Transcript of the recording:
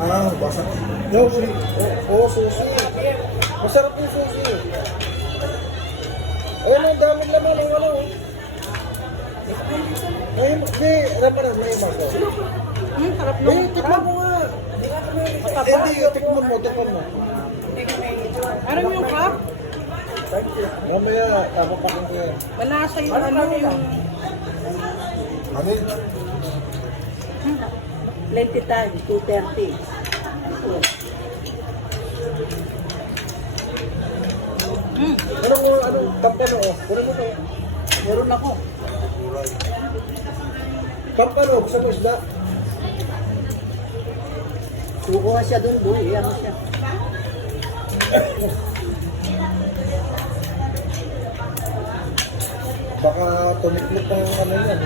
Ah, basa. No, oo, susi. Masarap yung susi. Ayun, ang daming laman ng ano. Ayun, di, alam mo na, may maso. Sarap Eh, nung tikman mo nga. Eh, di, tikman mo, tikman mo. Ano yung crab? Mamaya, tapapakin ko yan. Malasa yung ano yung... Ano yun? Plenty time, 2:30. Anong pampano? Puro mo to. Meron ako. Pampano, gusto mo isda? Kukuha siya dun, boy. Iyan mo siya. Baka tumiklik ng ano yan.